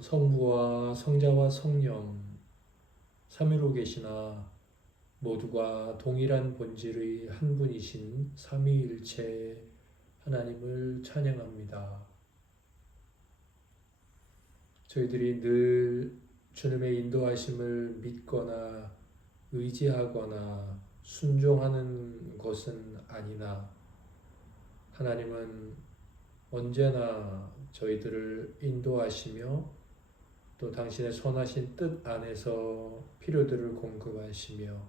성부와 성자와 성령 삼위로 계시나 모두가 동일한 본질의 한 분이신 삼위일체 하나님을 찬양합니다. 저희들이 늘 주님의 인도하심을 믿거나 의지하거나 순종하는 것은 아니나 하나님은 언제나 저희들을 인도하시며 또 당신의 선하신 뜻 안에서 필요들을 공급하시며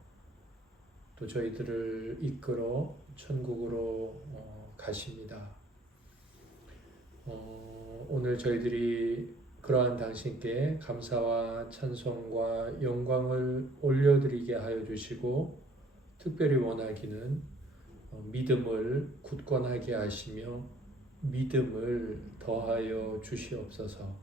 또 저희들을 이끌어 천국으로 가십니다. 오늘 저희들이 그러한 당신께 감사와 찬송과 영광을 올려드리게 하여 주시고 특별히 원하기는 믿음을 굳건하게 하시며 믿음을 더하여 주시옵소서.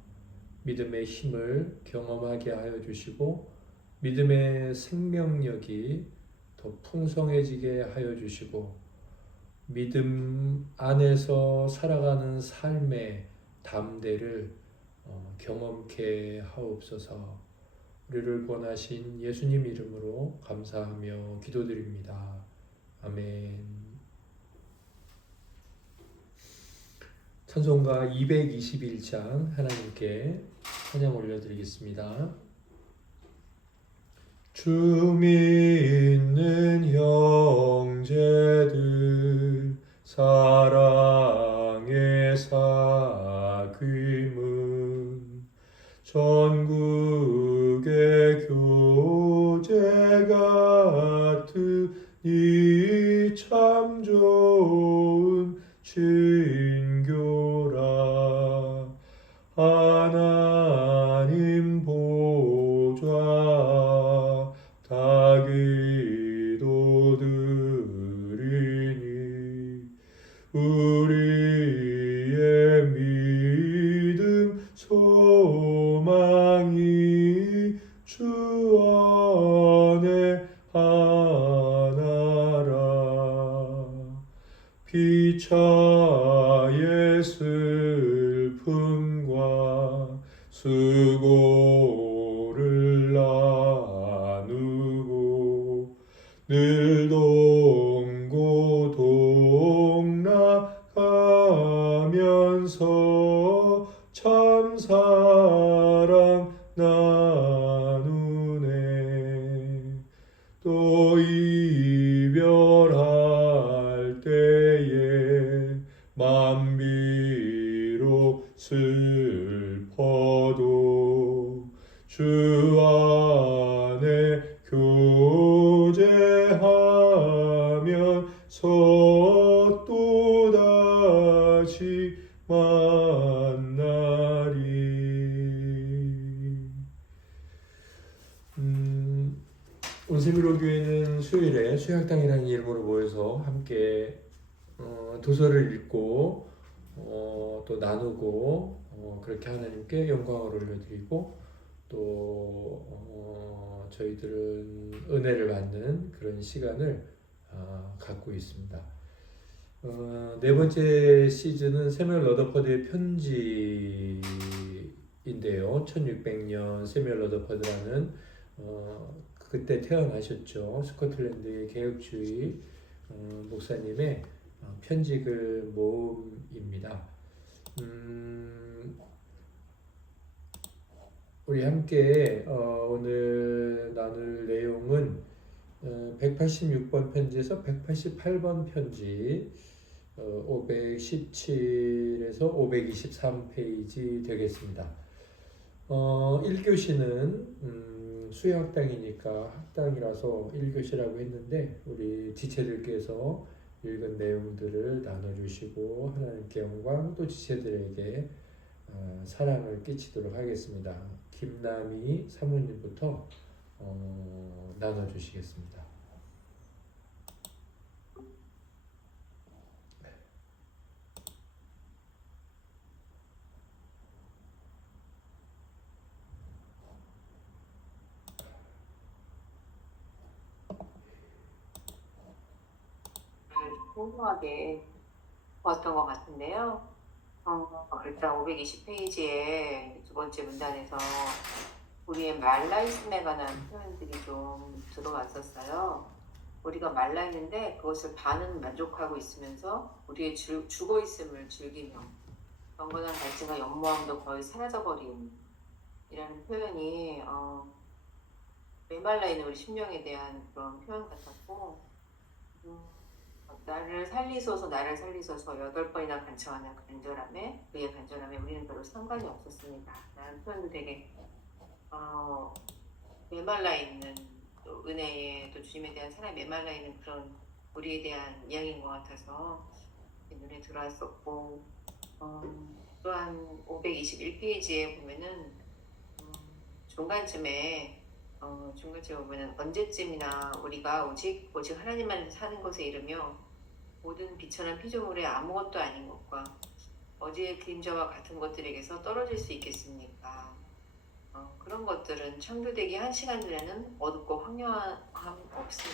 믿음의 힘을 경험하게 하여 주시고 믿음의 생명력이 더 풍성해지게 하여 주시고 믿음 안에서 살아가는 삶의 담대를 경험케 하옵소서. 우리를 구원하신 예수님 이름으로 감사하며 기도드립니다. 아멘. 찬송가 221장 하나님께 찬양 올려드리겠습니다. 주 믿는 형제들 사랑의 사귐은 전국의 교제 같으니 참 좋은 친교라. 하나님 보좌 다 기도드리니 우리의 믿음 소망이 주 안에 하나라. 피차의 슬픔과 수고를 나누고 늘 동고동락하면서 참 사랑 나누네. 또 이별할 때에 만비로 슬퍼도 주 안에 교제하면서 또다시 만나리. 온세미로 교회는 수요일에 수양당이라는 이름으로 모여서 함께 도서를 읽고 또 나누고 그렇게 하나님께 영광을 올려드리고 또 저희들은 은혜를 받는 그런 시간을 갖고 있습니다. 네 번째 시즌은 세뮤얼 러더퍼드의 편지인데요. 1600년 세뮤얼 러더퍼드라는 그때 태어나셨죠. 스코틀랜드의 개혁주의 목사님의 편지글 모음입니다. 우리 함께 오늘 나눌 내용은 186번 편지에서 188번 편지 517에서 523페이지 되겠습니다. 1교시는 수요학당이니까 학당이라서 1교시라고 했는데 우리 지체들께서 읽은 내용들을 나눠주시고 하나님께 영광 또 지체들에게 사랑을 끼치도록 하겠습니다. 김남희 사모님부터 나눠주시겠습니다. 궁금하게 보았던 것 같은데요. 일단 520페이지에 두 번째 문단에서 우리의 말라있음에 관한 표현들이 좀 들어왔었어요. 우리가 말라있는데 그것을 반은 만족하고 있으면서 우리의 죽어있음을 즐기며 경건한 갈증과 연모함도 거의 사라져버린 이라는 표현이 메말라 있는 우리 심령에 대한 그런 표현 같았고, 음, 나를 살리소서 나를 살리소서 8번이나 간청하는 간절함에 그의 간절함에 우리는 별로 상관이 없었습니다 라는 표현도 되게 메말라 있는 또 은혜에 또 주님에 대한 사랑에 메말라 있는 그런 우리에 대한 이야기인 것 같아서 눈에 들어왔었고, 또한 521페이지에 보면은 중간쯤에 보면은 언제쯤이나 우리가 오직 하나님만 사는 것에 이르며 모든 비천한 피조물의 아무것도 아닌 것과 어제의 그림자와 같은 것들에게서 떨어질 수 있겠습니까? 그런 것들은 창조되기 1시간 전에는 어둡고 황량함 없으니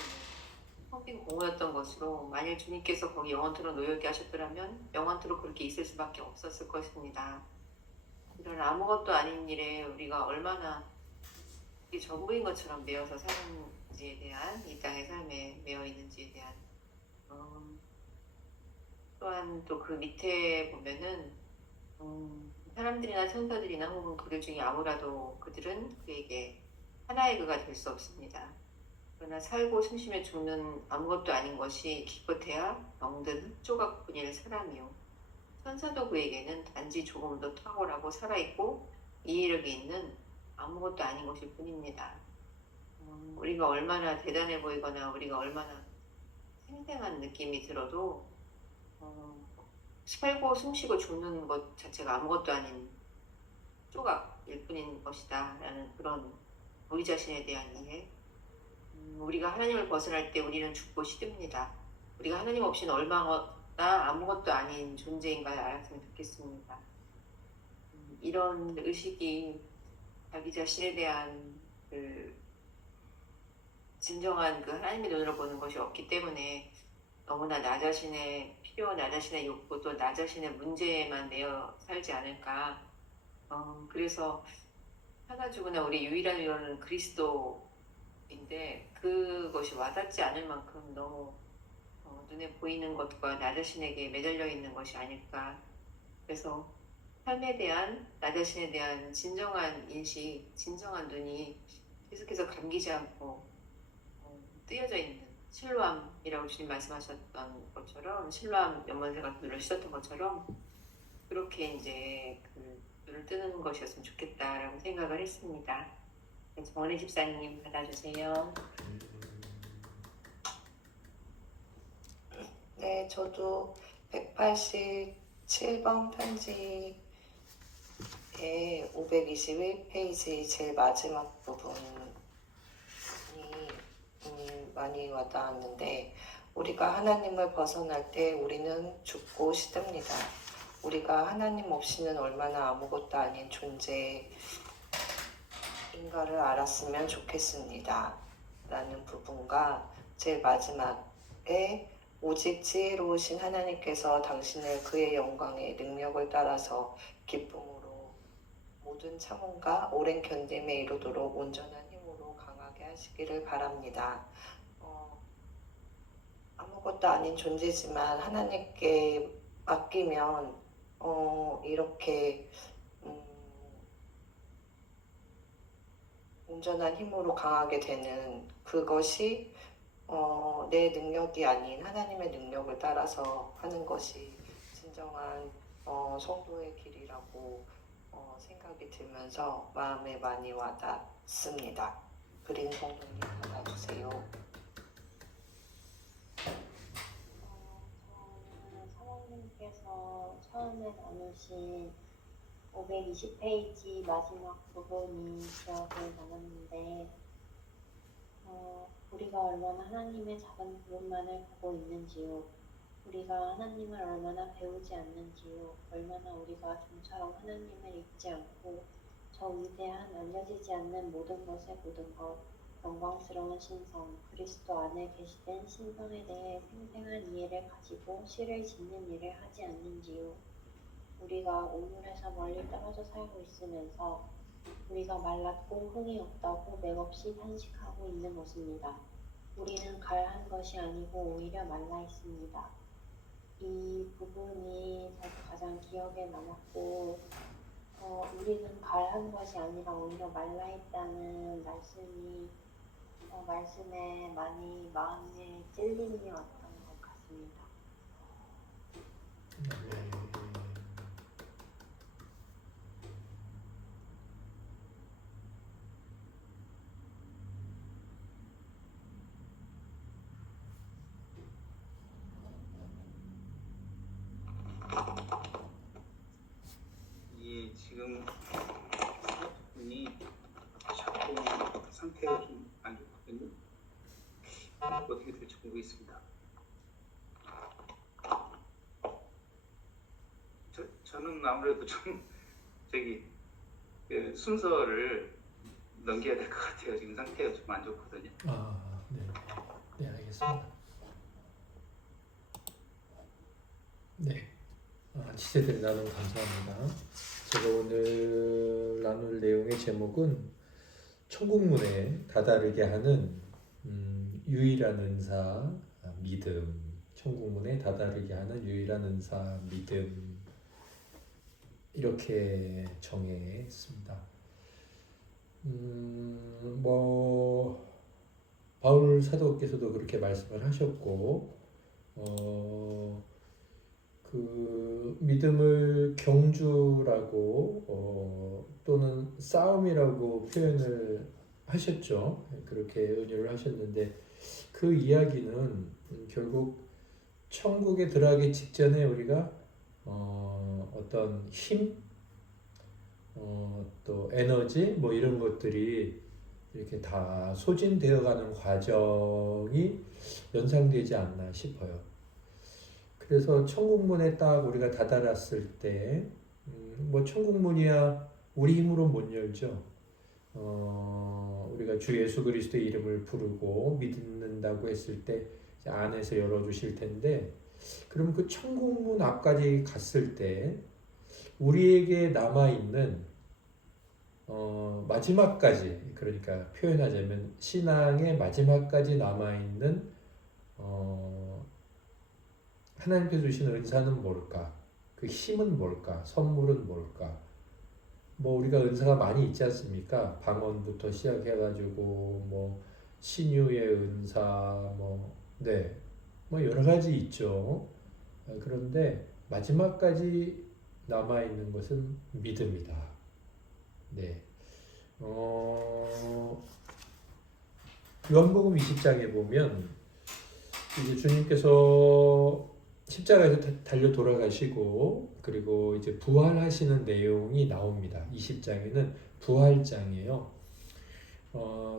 텅빈 공허였던 것으로, 만일 주님께서 거기 영원토록 놓여있게 하셨더라면 영원토록 그렇게 있을 수밖에 없었을 것입니다. 이런 아무것도 아닌 일에 우리가 얼마나 이게 전부인 것처럼 매여서 사는지에 대한, 이 땅의 삶에 매여 있는지에 대한, 또한 또 그 밑에 보면은 사람들이나 천사들이나 혹은 그들 중에 아무라도 그들은 그에게 하나의 그가 될 수 없습니다. 그러나 살고 숨쉬며 죽는 아무것도 아닌 것이 기껏해야 병든 흙조각뿐일 사람이요, 천사도 그에게는 단지 조금 더 탁월하고 살아있고 이해력이 있는 아무것도 아닌 것일 뿐입니다. 우리가 얼마나 대단해 보이거나 우리가 얼마나 생생한 느낌이 들어도 살고 숨쉬고 죽는 것 자체가 아무것도 아닌 조각일 뿐인 것이다 라는 그런 우리 자신에 대한 이해. 우리가 하나님을 벗어날 때 우리는 죽고 시듭니다. 우리가 하나님 없이는 얼마나 아무것도 아닌 존재인 걸 알았으면 좋겠습니다. 이런 의식이 자기 자신에 대한 그 진정한 그 하나님의 눈으로 보는 것이 없기 때문에 너무나 나 자신의 필요, 나 자신의 욕구, 또 나 자신의 문제에만 매여 살지 않을까. 그래서 사가지고나 우리 유일한 위로는 그리스도인데 그것이 와닿지 않을 만큼 너무 눈에 보이는 것과 나 자신에게 매달려 있는 것이 아닐까. 그래서 삶에 대한, 나 자신에 대한 진정한 인식, 진정한 눈이 계속해서 감기지 않고 뜨여져 있는 실로암이라고 주님 말씀하셨던 것처럼, 실로암 연못에가 눈을 씻었던 것처럼 그렇게 이제 그 눈을 뜨는 것이었으면 좋겠다라고 생각을 했습니다. 정원희 집사님 받아주세요. 네, 저도 187번 편지의 521페이지 제일 마지막 부분이 많이 와닿았는데, 우리가 하나님을 벗어날 때 우리는 죽고 시듭니다. 우리가 하나님 없이는 얼마나 아무것도 아닌 존재인가를 알았으면 좋겠습니다 라는 부분과 제일 마지막에 오직 지혜로우신 하나님께서 당신을 그의 영광의 능력을 따라서 기쁨으로 모든 참음과 오랜 견딤에 이르도록 온전한 힘으로 강하게 하시기를 바랍니다. 아무것도 아닌 존재지만 하나님께 맡기면 이렇게 온전한 힘으로 강하게 되는, 그것이 내 능력이 아닌 하나님의 능력을 따라서 하는 것이 진정한 성도의 길이라고 생각이 들면서 마음에 많이 와닿습니다. 그린 성도님 받아주세요. 저는 사모님께서 처음에 나누신 520페이지 마지막 부분이 기억에 남았는데, 우리가 얼마나 하나님의 작은 부분만을 보고 있는지요, 우리가 하나님을 얼마나 배우지 않는지요, 얼마나 우리가 좀처럼 하나님을 잊지 않고 저 위대한 알려지지 않는 모든 것의 모든 것, 영광스러운 신성, 그리스도 안에 계시된 신성에 대해 생생한 이해를 가지고 시를 짓는 일을 하지 않는지요. 우리가 우물에서 멀리 떨어져 살고 있으면서 우리가 말랐고 흥이 없다고 맥없이 탄식하고 있는 것입니다. 우리는 갈한 것이 아니고 오히려 말라 있습니다. 이 부분이 저도 가장 기억에 남았고 우리는 갈한 것이 아니라 오히려 말라 있다는 말씀이 말씀에 많이 마음에 찔림이 왔던 것 같습니다. 이 지금 분이 자꾸 상태가 좀 안 좋거든요. 어떻게 될지 모르겠습니다. 저는 아무래도 좀 그 순서를 넘겨야 될 것 같아요. 지금 상태가 좀 안 좋거든요. 네. 네, 알겠습니다. 네. 지체들 나눔 감사합니다. 제가 오늘 나눌 내용의 제목은 천국문에 다다르게 하는 유일한 은사 믿음. 천국문에 다다르게 하는 유일한 은사 믿음. 이렇게 정했습니다. 바울 사도께서도 그렇게 말씀을 하셨고, 그 믿음을 경주라고 또는 싸움이라고 표현을 하셨죠. 그렇게 은유를 하셨는데 그 이야기는 결국 천국에 들어가기 직전에 우리가 어떤 힘, 또 에너지 뭐 이런 것들이 이렇게 다 소진되어가는 과정이 연상되지 않나 싶어요. 그래서 천국문에 딱 우리가 다다랐을 때, 뭐 천국문이야 우리 힘으로 못 열죠. 우리가 주 예수 그리스도의 이름을 부르고 믿는다고 했을 때 안에서 열어주실 텐데, 그럼 그 천국문 앞까지 갔을 때 우리에게 남아있는 마지막까지, 그러니까 표현하자면 신앙의 마지막까지 남아있는 하나님께서 주시는 은사는 뭘까? 그 힘은 뭘까? 선물은 뭘까? 뭐 우리가 은사가 많이 있지 않습니까? 방언부터 시작해가지고 뭐 신유의 은사 뭐 여러 가지 있죠. 그런데 마지막까지 남아 있는 것은 믿음이다. 네. 요한복음 20장에 보면 이제 주님께서 십자가에서 달려 돌아가시고 그리고 이제 부활하시는 내용이 나옵니다. 20장에는 부활장이에요.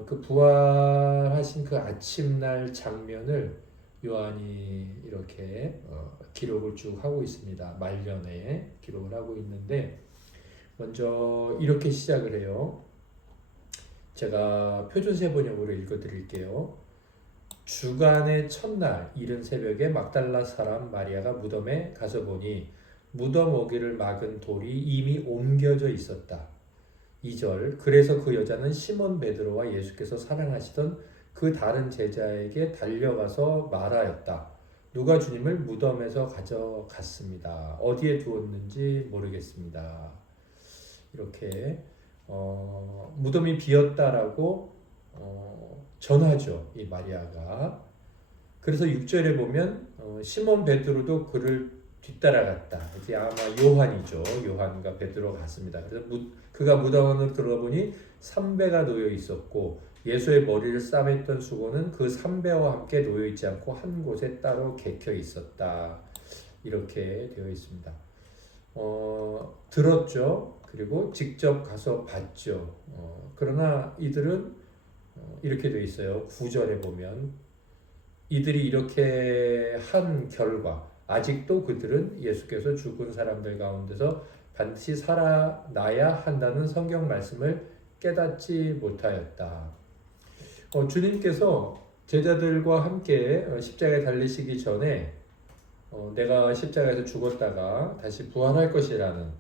그 부활하신 그 아침날 장면을 요한이 이렇게 기록을 쭉 하고 있습니다. 말년에 기록을 하고 있는데 먼저 이렇게 시작을 해요. 제가 표준세 번역으로 읽어드릴게요. 주간의 첫날 이른 새벽에 막달라 사람 마리아가 무덤에 가서 보니 무덤 오기를 막은 돌이 이미 옮겨져 있었다. 2절 그래서 그 여자는 시몬 베드로와 예수께서 사랑하시던 그 다른 제자에게 달려가서 말하였다. 누가 주님을 무덤에서 가져갔습니다. 어디에 두었는지 모르겠습니다. 이렇게 무덤이 비었다라고 전하죠. 이 마리아가. 그래서 6절에 보면 시몬 베드로도 그를 뒤따라갔다. 이게 아마 요한이죠. 요한과 베드로가 갔습니다. 그래서 그가 무덤으로 들어가 보니 삼배가 놓여 있었고 예수의 머리를 싸맸던 수건은 그 삼배와 함께 놓여 있지 않고 한 곳에 따로 개켜 있었다. 이렇게 되어 있습니다. 들었죠. 그리고 직접 가서 봤죠. 그러나 이들은 이렇게 되어 있어요. 9절에 보면 이들이 이렇게 한 결과 아직도 그들은 예수께서 죽은 사람들 가운데서 반드시 살아나야 한다는 성경 말씀을 깨닫지 못하였다. 주님께서 제자들과 함께 십자가에 달리시기 전에 내가 십자가에서 죽었다가 다시 부활할 것이라는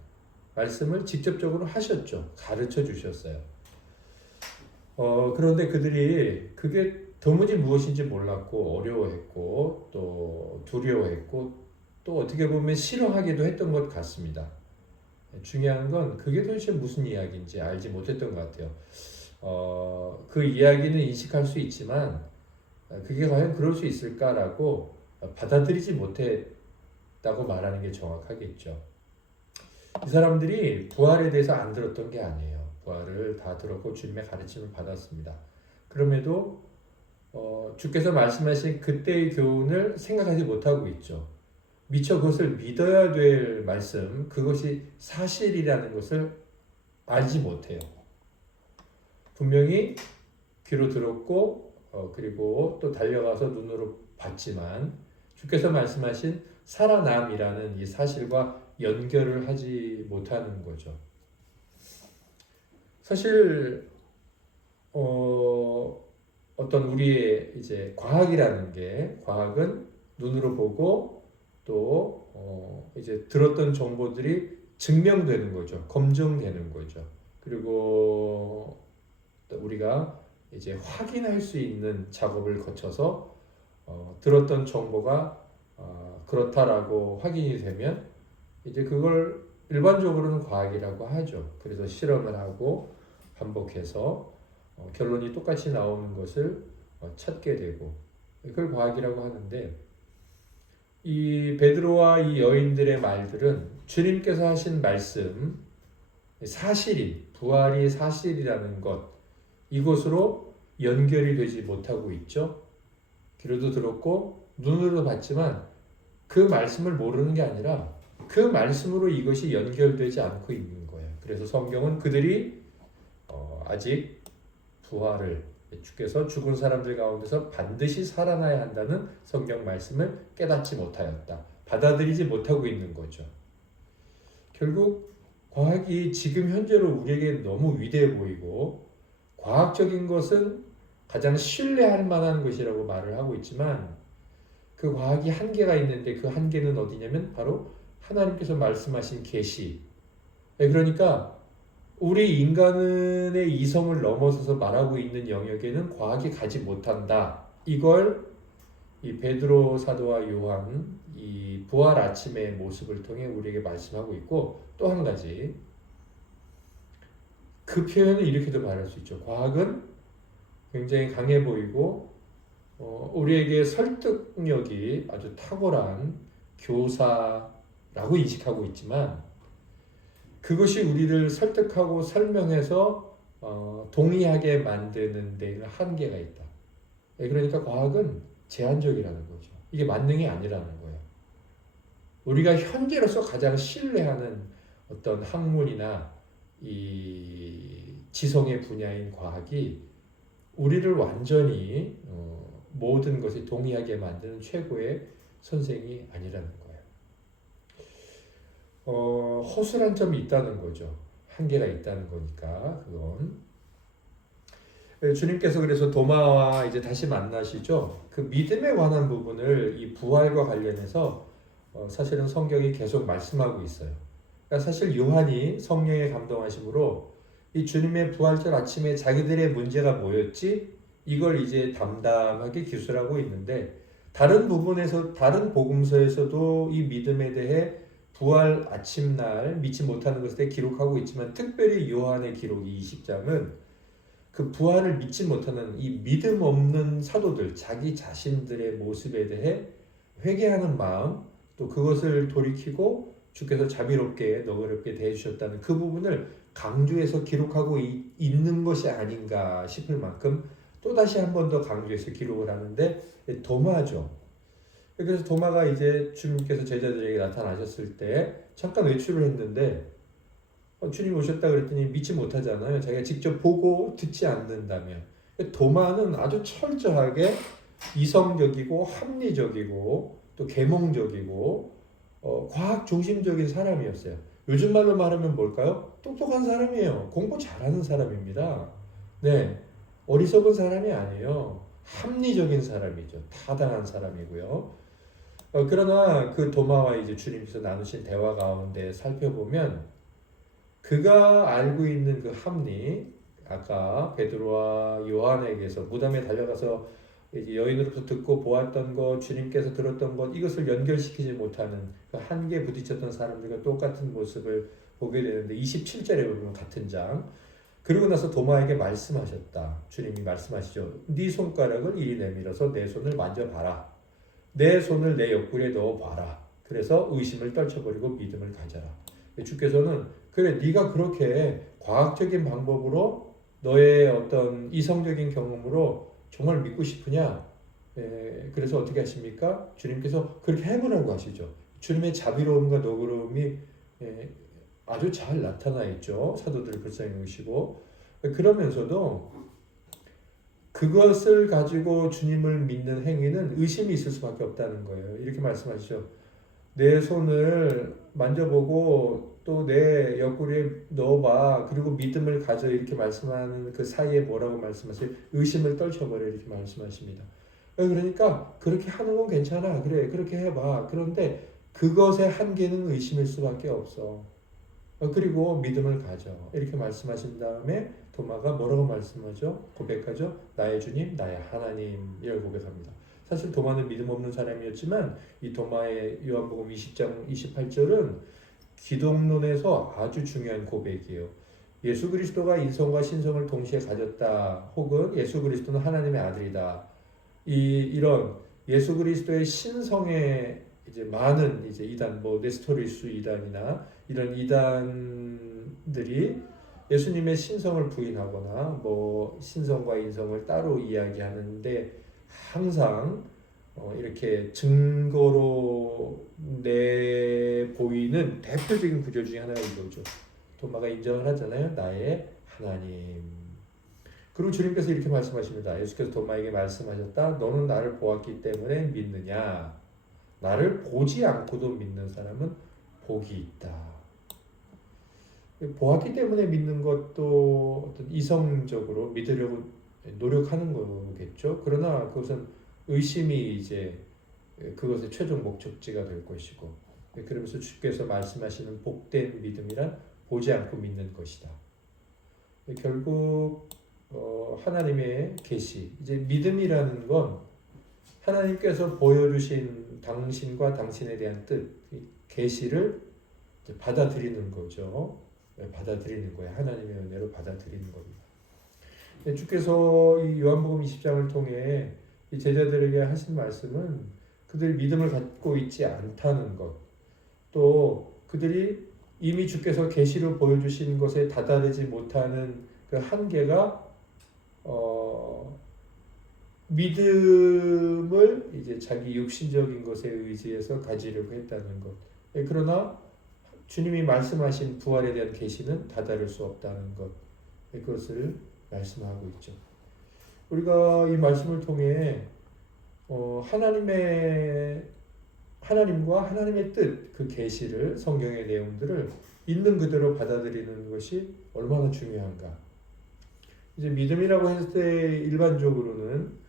말씀을 직접적으로 하셨죠. 가르쳐 주셨어요. 그런데 그들이 그게 도무지 무엇인지 몰랐고 어려워했고 또 두려워했고 또 어떻게 보면 싫어하기도 했던 것 같습니다. 중요한 건 그게 도대체 무슨 이야기인지 알지 못했던 것 같아요. 그 이야기는 인식할 수 있지만 그게 과연 그럴 수 있을까라고 받아들이지 못했다고 말하는 게 정확하겠죠. 이 사람들이 부활에 대해서 안 들었던 게 아니에요. 부활을 다 들었고 주님의 가르침을 받았습니다. 그럼에도 주께서 말씀하신 그때의 교훈을 생각하지 못하고 있죠. 미처 그것을 믿어야 될 말씀, 그것이 사실이라는 것을 알지 못해요. 분명히 귀로 들었고 그리고 또 달려가서 눈으로 봤지만 주께서 말씀하신 살아남이라는 이 사실과 연결을 하지 못하는 거죠. 사실 어떤 우리의 이제 과학이라는 게 과학은 눈으로 보고 또 이제 들었던 정보들이 증명되는 거죠. 검증되는 거죠. 그리고 우리가 이제 확인할 수 있는 작업을 거쳐서 들었던 정보가 그렇다라고 확인이 되면 이제 그걸 일반적으로는 과학이라고 하죠. 그래서 실험을 하고 반복해서 결론이 똑같이 나오는 것을 찾게 되고 그걸 과학이라고 하는데 이 베드로와 이 여인들의 말들은 주님께서 하신 말씀 사실인 부활이 사실이라는 것 이것으로 연결이 되지 못하고 있죠. 귀로도 들었고 눈으로도 봤지만 그 말씀을 모르는 게 아니라 그 말씀으로 이것이 연결되지 않고 있는 거예요. 그래서 성경은 그들이 아직 부활을 주께서 죽은 사람들 가운데서 반드시 살아나야 한다는 성경 말씀을 깨닫지 못하였다. 받아들이지 못하고 있는 거죠. 결국 과학이 지금 현재로 우리에게 너무 위대해 보이고 과학적인 것은 가장 신뢰할 만한 것이라고 말을 하고 있지만 그 과학이 한계가 있는데 그 한계는 어디냐면 바로 하나님께서 말씀하신 계시. 그러니까 우리 인간의 이성을 넘어서서 말하고 있는 영역에는 과학이 가지 못한다. 이걸 이 베드로 사도와 요한 이 부활 아침의 모습을 통해 우리에게 말씀하고 있고 또 한 가지 그 표현을 이렇게도 말할 수 있죠. 과학은 굉장히 강해 보이고 우리에게 설득력이 아주 탁월한 교사라고 인식하고 있지만 그것이 우리를 설득하고 설명해서 동의하게 만드는 데는 한계가 있다. 그러니까 과학은 제한적이라는 거죠. 이게 만능이 아니라는 거예요. 우리가 현재로서 가장 신뢰하는 어떤 학문이나 이 지성의 분야인 과학이 우리를 완전히 모든 것이 동의하게 만드는 최고의 선생이 아니라는 거예요. 허술한 점이 있다는 거죠. 한계가 있다는 거니까 그건. 주님께서 그래서 도마와 이제 다시 만나시죠. 그 믿음에 관한 부분을 이 부활과 관련해서 사실은 성경이 계속 말씀하고 있어요. 그러니까 사실 요한이 성령의 감동하심으로 이 주님의 부활절 아침에 자기들의 문제가 뭐였지? 이걸 이제 담담하게 기술하고 있는데 다른 부분에서 다른 복음서에서도 이 믿음에 대해 부활 아침날 믿지 못하는 것에 대해 기록하고 있지만 특별히 요한의 기록 20장은 그 부활을 믿지 못하는 이 믿음 없는 사도들 자기 자신들의 모습에 대해 회개하는 마음 또 그것을 돌이키고 주께서 자비롭게 너그럽게 대해주셨다는 그 부분을 강조해서 기록하고 있는 것이 아닌가 싶을 만큼 또다시 한 번 더 강조해서 기록을 하는데 도마죠. 그래서 도마가 이제 주님께서 제자들에게 나타나셨을 때 잠깐 외출을 했는데 주님 오셨다 그랬더니 믿지 못하잖아요. 자기가 직접 보고 듣지 않는다면. 도마는 아주 철저하게 이성적이고 합리적이고 또 계몽적이고 과학 중심적인 사람이었어요. 요즘 말로 말하면 뭘까요? 똑똑한 사람이에요. 공부 잘하는 사람입니다. 네, 어리석은 사람이 아니에요. 합리적인 사람이죠. 타당한 사람이고요. 그러나 그 도마와 이제 주님께서 나누신 대화 가운데 살펴보면 그가 알고 있는 그 합리, 아까 베드로와 요한에게서 무덤에 달려가서 이제 여인으로부터 듣고 보았던 것, 주님께서 들었던 것, 이것을 연결시키지 못하는 그 한계에 부딪혔던 사람들과 똑같은 모습을 보게 되는데 27절에 보면 같은 장. 그리고 나서 도마에게 말씀하셨다. 주님이 말씀하시죠. 네 손가락을 이리 내밀어서 내 손을 만져봐라. 내 손을 내 옆구리에 넣어봐라. 그래서 의심을 떨쳐버리고 믿음을 가져라. 주께서는 그래 네가 그렇게 과학적인 방법으로 너의 어떤 이성적인 경험으로 정말 믿고 싶으냐? 그래서 어떻게 하십니까? 주님께서 그렇게 해보라고 하시죠. 주님의 자비로움과 너그러움이 아주 잘 나타나 있죠. 사도들을 불쌍히 여기시고 그러면서도 그것을 가지고 주님을 믿는 행위는 의심이 있을 수밖에 없다는 거예요. 이렇게 말씀하시죠. 내 손을 만져보고 또 내 옆구리에 넣어봐. 그리고 믿음을 가져. 이렇게 말씀하는 그 사이에 뭐라고 말씀하세요? 의심을 떨쳐버려. 이렇게 말씀하십니다. 그러니까 그렇게 하는 건 괜찮아. 그래 그렇게 해봐. 그런데 그것의 한계는 의심일 수밖에 없어. 그리고 믿음을 가져. 이렇게 말씀하신 다음에 도마가 뭐라고 말씀하죠? 고백하죠? 나의 주님, 나의 하나님. 이걸 고백합니다. 사실 도마는 믿음 없는 사람이었지만 이 도마의 요한복음 20장 28절은 기독론에서 아주 중요한 고백이에요. 예수 그리스도가 인성과 신성을 동시에 가졌다. 혹은 예수 그리스도는 하나님의 아들이다. 이런 예수 그리스도의 신성에 이제 많은 이제 이단, 네스토리스 이단이나 이런 이단들이 예수님의 신성을 부인하거나 신성과 인성을 따로 이야기하는데 항상 이렇게 증거로 내보이는 대표적인 구절 중에 하나가 이거죠. 도마가 인정을 하잖아요. 나의 하나님. 그리고 주님께서 이렇게 말씀하십니다. 예수께서 도마에게 말씀하셨다. 너는 나를 보았기 때문에 믿느냐? 나를 보지 않고도 믿는 사람은 복이 있다. 보았기 때문에 믿는 것도 어떤 이성적으로 믿으려고 노력하는 거겠죠. 그러나 그것은 의심이 이제 그것의 최종 목적지가 될 것이고, 그러면서 주께서 말씀하시는 복된 믿음이란 보지 않고 믿는 것이다. 결국 하나님의 계시, 이제 믿음이라는 건 하나님께서 보여주신 당신과 당신에 대한 뜻, 계시를 받아들이는 거죠. 받아들이는 거예요. 하나님의 은혜로 받아들이는 겁니다. 주께서 이 요한복음 20장을 통해 이 제자들에게 하신 말씀은 그들이 믿음을 갖고 있지 않다는 것, 또 그들이 이미 주께서 계시로 보여주신 것에 다다르지 못하는 그 한계가 믿음을 이제 자기 육신적인 것에 의지해서 가지려고 했다는 것. 그러나 주님이 말씀하신 부활에 대한 계시는 다다를 수 없다는 것. 그것을 말씀하고 있죠. 우리가 이 말씀을 통해 하나님과 하나님의 뜻, 그 계시를, 성경의 내용들을 있는 그대로 받아들이는 것이 얼마나 중요한가. 이제 믿음이라고 했을 때 일반적으로는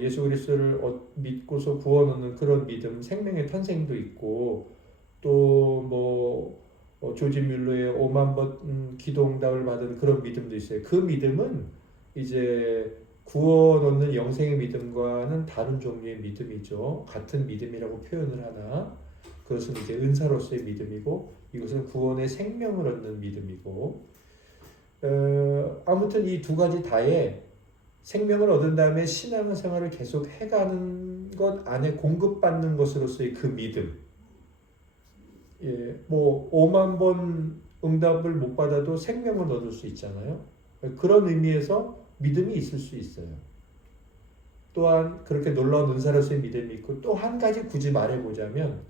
예수 그리스도를 믿고서 구원 얻는 그런 믿음, 생명의 탄생도 있고, 또 조지 뮬러의 5만 번 기도응답을 받은 그런 믿음도 있어요. 그 믿음은 이제 구원 얻는 영생의 믿음과는 다른 종류의 믿음이죠. 같은 믿음이라고 표현을 하나, 그것은 이제 은사로서의 믿음이고, 이것은 구원의 생명을 얻는 믿음이고, 아무튼 이 두 가지 다에 생명을 얻은 다음에 신앙생활을 계속 해가는 것 안에 공급받는 것으로서의 그 믿음. 5만 번 응답을 못 받아도 생명을 얻을 수 있잖아요. 그런 의미에서 믿음이 있을 수 있어요. 또한 그렇게 놀라운 은사로서의 믿음이 있고, 또 한 가지 굳이 말해보자면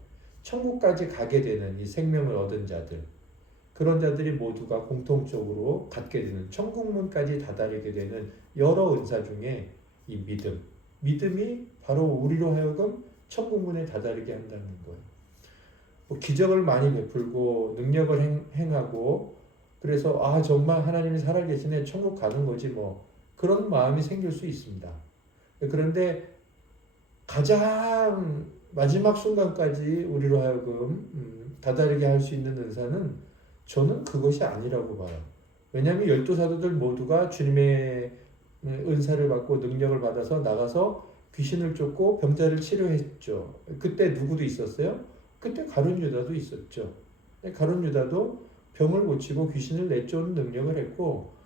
천국까지 가게 되는 이 생명을 얻은 자들, 그런 자들이 모두가 공통적으로 갖게 되는, 천국문까지 다다르게 되는 여러 은사 중에 이 믿음이 바로 우리로 하여금 천국문에 다다르게 한다는 거예요. 기적을 많이 베풀고 능력을 행하고, 그래서 정말 하나님이 살아계시네, 천국 가는 거지 그런 마음이 생길 수 있습니다. 그런데 가장 마지막 순간까지 우리로 하여금 다다르게 할 수 있는 은사는 저는 그것이 아니라고 봐요. 왜냐하면 12사도들 모두가 주님의 은사를 받고 능력을 받아서 나가서 귀신을 쫓고 병자를 치료했죠. 그때 누구도 있었어요? 그때 가룟 유다도 있었죠. 가룟 유다도 병을 고치고 귀신을 내쫓는 능력을 했고,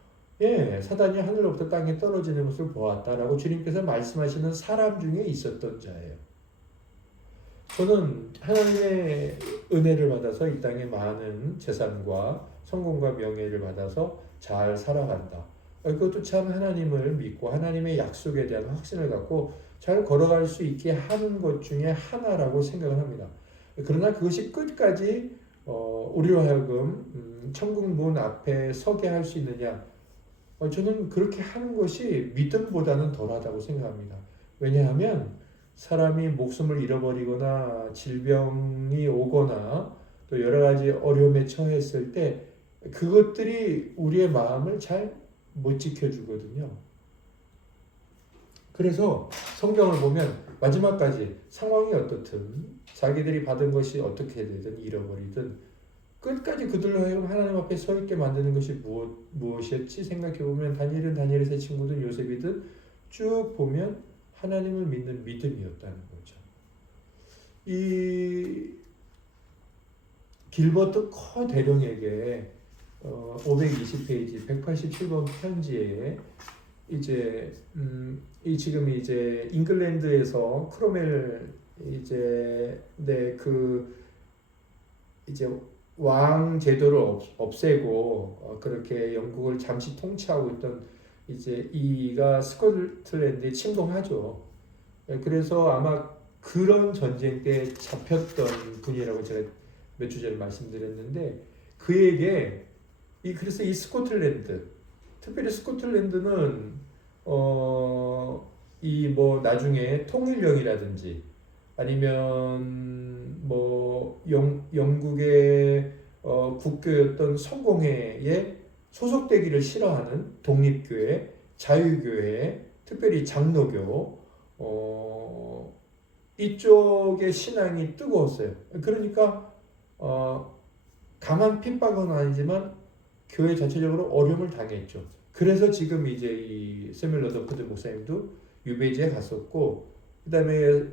사단이 하늘로부터 땅에 떨어지는 것을 보았다라고 주님께서 말씀하시는 사람 중에 있었던 자예요. 저는 하나님의 은혜를 받아서 이 땅에 많은 재산과 성공과 명예를 받아서 잘 살아간다. 그것도 참 하나님을 믿고 하나님의 약속에 대한 확신을 갖고 잘 걸어갈 수 있게 하는 것 중에 하나라고 생각을 합니다. 그러나 그것이 끝까지 우리로 하여금 천국 문 앞에 서게 할 수 있느냐? 저는 그렇게 하는 것이 믿음보다는 덜하다고 생각합니다. 왜냐하면 사람이 목숨을 잃어버리거나 질병이 오거나 또 여러 가지 어려움에 처했을 때 그것들이 우리의 마음을 잘 못 지켜주거든요. 그래서 성경을 보면 마지막까지 상황이 어떻든 자기들이 받은 것이 어떻게 되든 잃어버리든 끝까지 그들로 하여금 하나님 앞에 서 있게 만드는 것이 무엇이었지 생각해보면 다니엘은 다니엘의 친구든 요셉이든 쭉 보면 하나님을 믿는 믿음이었다는 거죠. 이 길버트 커 대령에게 520페이지 187번 편지에 이제 지금 이제 잉글랜드에서 크로멜 이제 이제 왕 제도를 없애고 그렇게 영국을 잠시 통치하고 있던 이제 이가 스코틀랜드에 침공하죠. 그래서 아마 그런 전쟁 때 잡혔던 분이라고 제가 몇 주 전에 말씀드렸는데 그에게 그래서 이 스코틀랜드 특별히 스코틀랜드는 이 뭐 나중에 통일령이라든지 아니면 뭐 영국의 국교였던 성공회에 소속되기를 싫어하는 독립교회, 자유교회, 특별히 장로교 이쪽의 신앙이 뜨거웠어요. 그러니까 강한 핍박은 아니지만 교회 전체적으로 어려움을 당했죠. 그래서 지금 이제 이 세뮬 러더포드 목사님도 유배지에 갔었고, 그다음에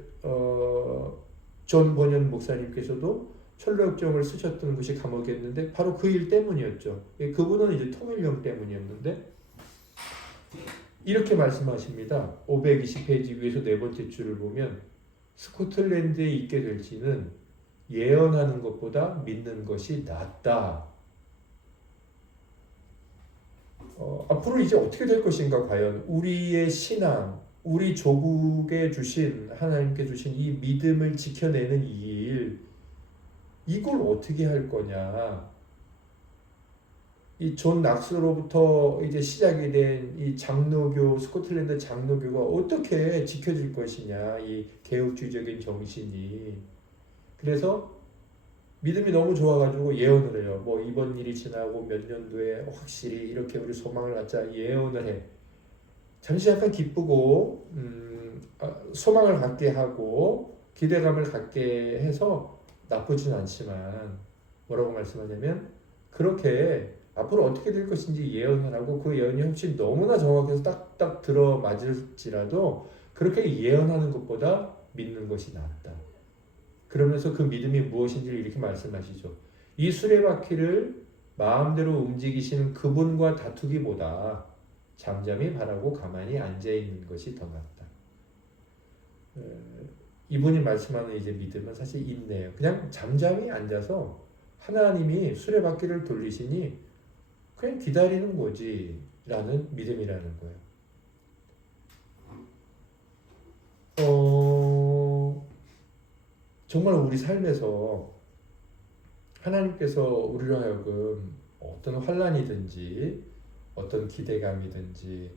존 번연 목사님께서도 철로역정을 쓰셨던 곳이 감옥이었는데 바로 그 일 때문이었죠. 그분은 이제 통일령 때문이었는데 이렇게 말씀하십니다. 520페이지 위에서 네 번째 줄을 보면 스코틀랜드에 있게 될지는 예언하는 것보다 믿는 것이 낫다. 앞으로 이제 어떻게 될 것인가 과연 우리의 신앙, 우리 조국에 주신 하나님께 주신 이 믿음을 지켜내는 일 이걸 어떻게 할 거냐? 이 존 낙스로부터 이제 시작이 된 이 장로교 스코틀랜드 장로교가 어떻게 지켜질 것이냐? 이 개혁주의적인 정신이 그래서 믿음이 너무 좋아가지고 예언을 해요. 뭐 이번 일이 지나고 몇 년도에 확실히 이렇게 우리 소망을 갖자 예언을 해. 잠시 약간 기쁘고 소망을 갖게 하고 기대감을 갖게 해서 나쁘진 않지만 뭐라고 말씀하냐면 그렇게 앞으로 어떻게 될 것인지 예언을 하고 그 예언이 혹시 너무나 정확해서 딱딱 들어맞을지라도 그렇게 예언하는 것보다 믿는 것이 낫다. 그러면서 그 믿음이 무엇인지를 이렇게 말씀하시죠. 이 수레바퀴를 마음대로 움직이시는 그분과 다투기보다 잠잠히 바라고 가만히 앉아있는 것이 더 낫다. 이분이 말씀하는 이제 믿음은 사실 있네요. 그냥 잠잠히 앉아서 하나님이 수레바퀴를 돌리시니 그냥 기다리는 거지 라는 믿음이라는 거예요. 정말 우리 삶에서 하나님께서 우리로 하여금 어떤 환난이든지 어떤 기대감이든지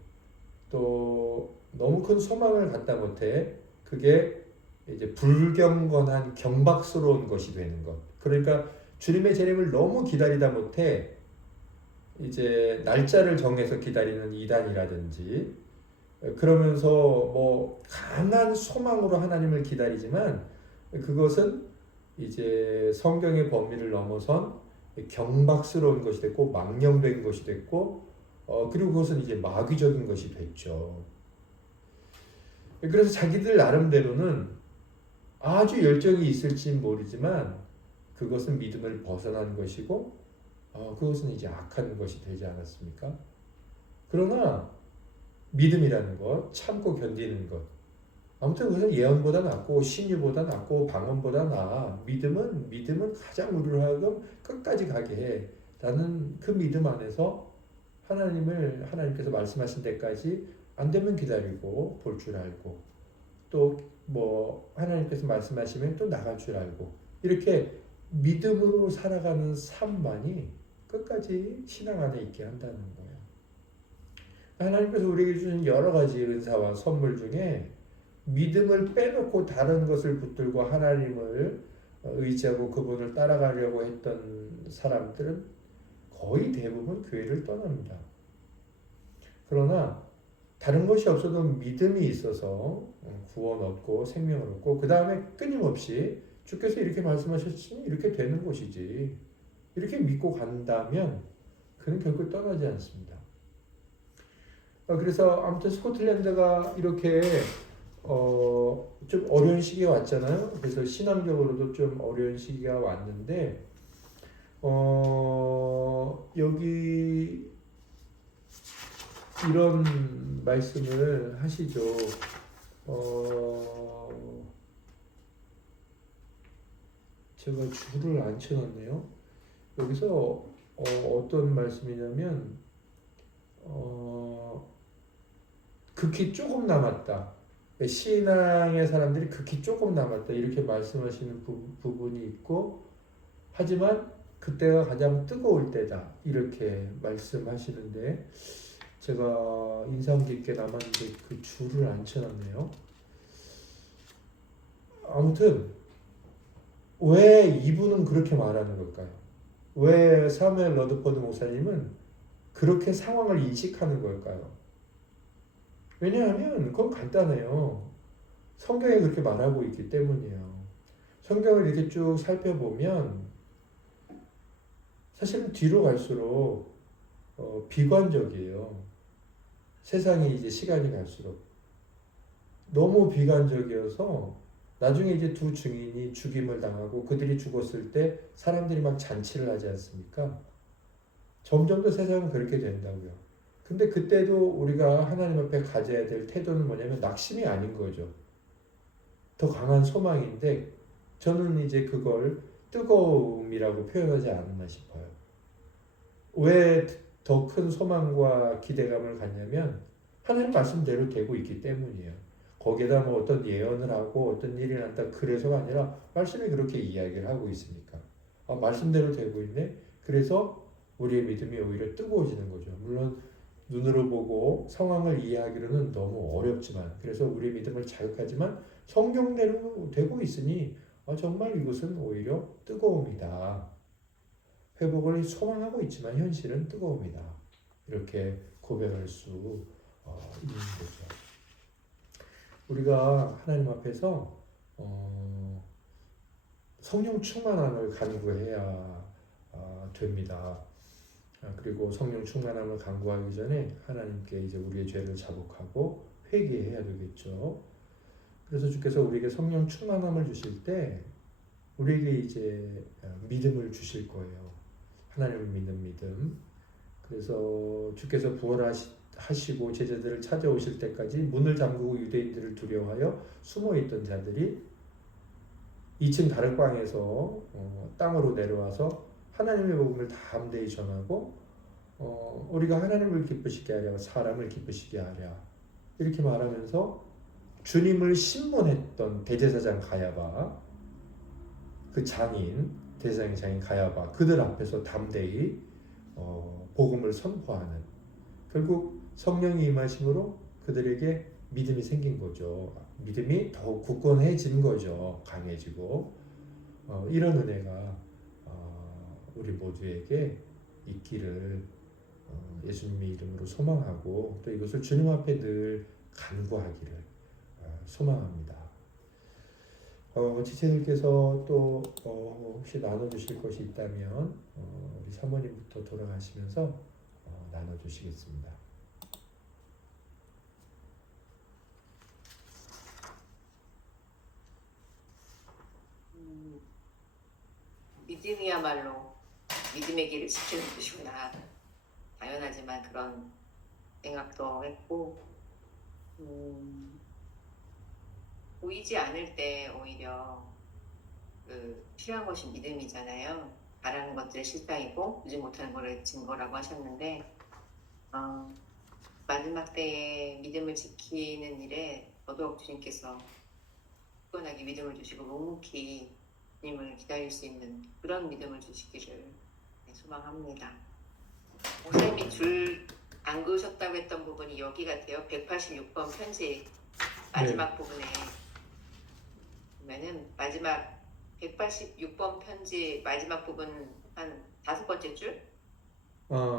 또 너무 큰 소망을 갖다 못해 그게 이제 불경건한 경박스러운 것이 되는 것. 그러니까 주님의 재림을 너무 기다리다 못해 이제 날짜를 정해서 기다리는 이단이라든지 그러면서 뭐 강한 소망으로 하나님을 기다리지만 그것은 이제 성경의 범위를 넘어선 경박스러운 것이 됐고 망령된 것이 됐고 그리고 그것은 이제 마귀적인 것이 됐죠. 그래서 자기들 나름대로는 아주 열정이 있을지 모르지만 그것은 믿음을 벗어난 것이고 그것은 이제 악한 것이 되지 않았습니까? 그러나 믿음이라는 것, 참고 견디는 것, 아무튼 그것은 예언보다 낫고 신유보다 낫고 방언보다 나아. 믿음은 가장 우리를 하여금 끝까지 가게 해. 라는 그 믿음 안에서 하나님께서 말씀하신 데까지 안 되면 기다리고 볼 줄 알고 또 뭐 하나님께서 말씀하시면 또 나갈 줄 알고 이렇게 믿음으로 살아가는 삶만이 끝까지 신앙 안에 있게 한다는 거예요. 하나님께서 우리에게 주신 여러 가지 은사와 선물 중에 믿음을 빼놓고 다른 것을 붙들고 하나님을 의지하고 그분을 따라가려고 했던 사람들은 거의 대부분 교회를 떠납니다. 그러나 다른 것이 없어도 믿음이 있어서 구원 얻고 생명을 얻고 그 다음에 끊임없이 주께서 이렇게 말씀하셨으니 이렇게 되는 것이지 이렇게 믿고 간다면 그는 결코 떠나지 않습니다. 그래서 아무튼 스코틀랜드가 이렇게 좀 어려운 시기가 왔잖아요. 그래서 신앙적으로도 좀 어려운 시기가 왔는데 여기 이런 말씀을 하시죠. 제가 줄을 안 쳐놨네요. 여기서 어떤 말씀이냐면 극히 조금 남았다. 신앙의 사람들이 극히 조금 남았다. 이렇게 말씀하시는 부분이 있고 하지만 그때가 가장 뜨거울 때다. 이렇게 말씀하시는데 제가 인상 깊게 남았는데 그 줄을 안 쳐놨네요. 아무튼 왜 이분은 그렇게 말하는 걸까요? 왜 사무엘 러드퍼드 목사님은 그렇게 상황을 인식하는 걸까요? 왜냐하면 그건 간단해요. 성경에 그렇게 말하고 있기 때문이에요. 성경을 이렇게 쭉 살펴보면 사실은 뒤로 갈수록 비관적이에요. 세상이 이제 시간이 갈수록 너무 비관적이어서 나중에 이제 두 증인이 죽임을 당하고 그들이 죽었을 때 사람들이 막 잔치를 하지 않습니까? 점점 더 세상은 그렇게 된다고요. 근데 그때도 우리가 하나님 앞에 가져야 될 태도는 뭐냐면 낙심이 아닌 거죠. 더 강한 소망인데 저는 이제 그걸 뜨거움이라고 표현하지 않았나 싶어요. 왜 더 큰 소망과 기대감을 갖냐면 하나님 말씀대로 되고 있기 때문이에요. 거기에다 뭐 어떤 예언을 하고 어떤 일이 난다 그래서가 아니라 말씀이 그렇게 이야기를 하고 있으니까 말씀대로 되고 있네. 그래서 우리의 믿음이 오히려 뜨거워지는 거죠. 물론 눈으로 보고 상황을 이해하기로는 너무 어렵지만 그래서 우리의 믿음을 자극하지만 성경대로 되고 있으니 정말 이것은 오히려 뜨거움이다. 회복을 소망하고 있지만 현실은 뜨거움이다. 이렇게 고백할 수 있는 거죠. 우리가 하나님 앞에서 성령 충만함을 간구해야 됩니다. 그리고 성령 충만함을 간구하기 전에 하나님께 이제 우리의 죄를 자복하고 회개해야 되겠죠. 그래서 주께서 우리에게 성령 충만함을 주실 때 우리에게 이제 믿음을 주실 거예요. 하나님을 믿는 믿음. 그래서 주께서 부활하시고 제자들을 찾아오실 때까지 문을 잠그고 유대인들을 두려워하여 숨어있던 자들이 2층 다락방에서 땅으로 내려와서 하나님의 복음을 담대히 전하고 우리가 하나님을 기쁘시게 하랴 사람을 기쁘시게 하랴 이렇게 말하면서 주님을 신문했던 대제사장 가야바 그 장인 대제사장의 장인 가야바 그들 앞에서 담대히 복음을 선포하는 결국 성령이 임하심으로 그들에게 믿음이 생긴 거죠. 믿음이 더욱 굳건해진 거죠. 강해지고 이런 은혜가 우리 모두에게 있기를 예수님의 이름으로 소망하고 또 이것을 주님 앞에 늘 간구하기를 소망합니다. 지체들께서 또 혹시 나눠주실 것이 있다면 우리 사모님부터 돌아가시면서 나눠주시겠습니다. 믿음이야말로 믿음의 길을 지키는 것이구나. 당연하지만 그런 생각도 했고, 보이지 않을 때 오히려 필요한 것이 믿음이잖아요. 바라는 것들의 실상이고 보지 못하는 것을 증거라고 하셨는데, 마지막 때에 믿음을 지키는 일에 더더욱 주님께서 굳건하게 믿음을 주시고 묵묵히 주님을 기다릴 수 있는 그런 믿음을 주시기를 소망합니다. 목사님이 줄 안 그으셨다고 했던 부분이 여기 같아요. 186번 편지 마지막 부분에 보면은 마지막 186번 편지 마지막 부분 한 5번째 줄?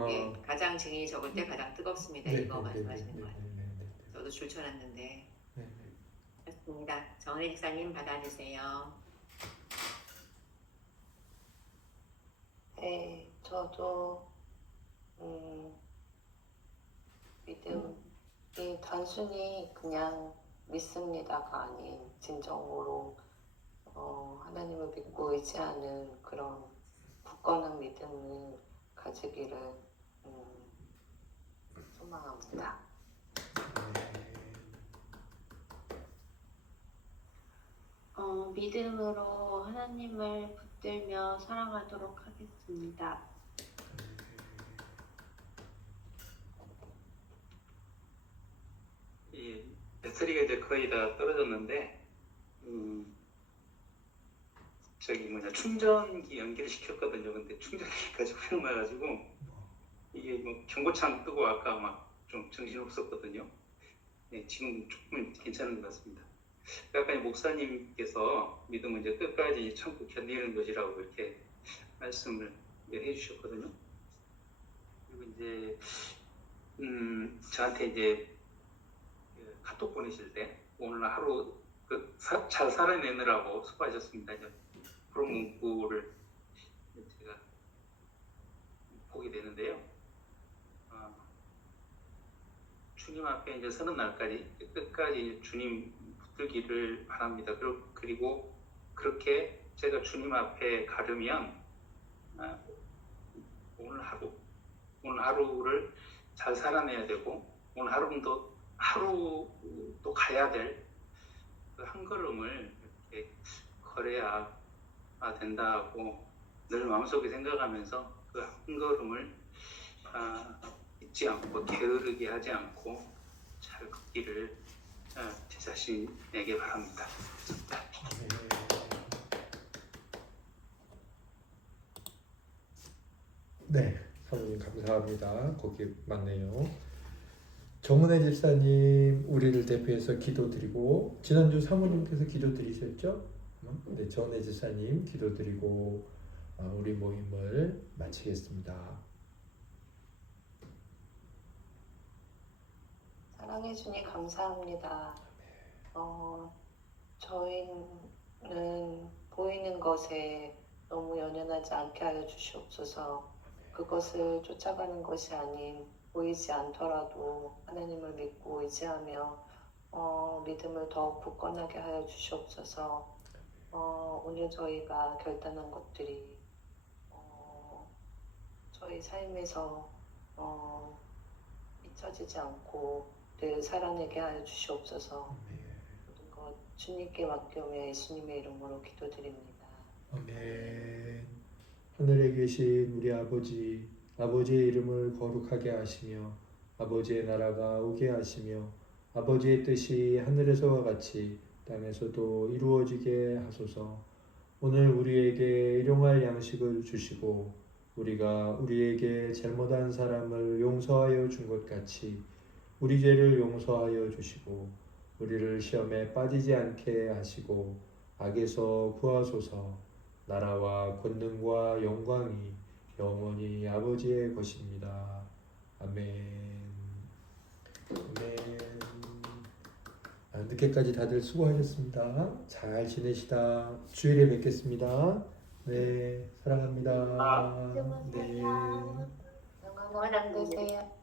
예, 가장 증인이 적을 때 가장 뜨겁습니다. 이거 말씀하시는 거예요. 저도 줄 쳐놨는데. 맞습니다. 정은혜 집사님 받아주세요. 네, 저도 믿음이 단순히 그냥 믿습니다가 아닌 진정으로 하나님을 믿고 의지하는 그런 굳건한 믿음을 가지기를 소망합니다. 믿음으로 하나님을 붙들며 살아가도록 하겠습니다. 이 배터리가 이제 거의 다 떨어졌는데 충전기 연결 시켰거든요. 근데 충전기까지 고장나가지고 이게 뭐 경고창 뜨고 아까 막 좀 정신 없었거든요. 네, 지금 조금 괜찮은 것 같습니다. 아까 목사님께서 믿음은 이제 끝까지 참고 견디는 것이라고 이렇게 말씀을 해주셨거든요. 그리고 이제 저한테 이제 카톡 보내실 때 오늘 하루 잘 살아내느라고 수고하셨습니다. 그런 문구를 제가 보게 되는데요. 주님 앞에 이제 서는 날까지 끝까지 주님 붙들기를 바랍니다. 그리고 그렇게 제가 주님 앞에 가려면 오늘 하루를 잘 살아내야 되고 오늘 하루 또 가야 될 그 한 걸음을 이렇게 걸어야 된다고 늘 마음속에 생각하면서 그 한 걸음을 잊지 않고 게으르게 하지 않고 잘 걷기를 제 자신에게 바랍니다. 네, 사모님 감사합니다. 거기 맞네요. 정은혜 집사님 우리를 대표해서 기도드리고 지난주 사모님께서 기도드리셨죠? 네, 정은혜 집사님 기도드리고 우리 모임을 마치겠습니다. 사랑해 주님 감사합니다. 저희는 보이는 것에 너무 연연하지 않게 하여 주시옵소서. 그것을 쫓아가는 것이 아닌 보이지 않더라도 하나님을 믿고 의지하며 믿음을 더욱 굳건하게 하여 주시옵소서. 오늘 저희가 결단한 것들이 저희 삶에서 잊혀지지 않고 늘 살아내게 하여 주시옵소서. 모든 것 주님께 맡겨며 예수님의 이름으로 기도드립니다. 아멘. 하늘에 계신 우리 아버지, 아버지의 이름을 거룩하게 하시며 아버지의 나라가 오게 하시며 아버지의 뜻이 하늘에서와 같이 땅에서도 이루어지게 하소서. 오늘 우리에게 일용할 양식을 주시고 우리가 우리에게 잘못한 사람을 용서하여 준 것 같이 우리 죄를 용서하여 주시고 우리를 시험에 빠지지 않게 하시고 악에서 구하소서. 나라와 권능과 영광이 영원히 아버지의 것입니다. 아멘. 아멘. 늦게 늦게까지 다들 수고하셨습니다. 잘 지내시다. 주일에 뵙겠습니다. 네, 사랑합니다. 네. 주무세요. 건강한 하루 되세요.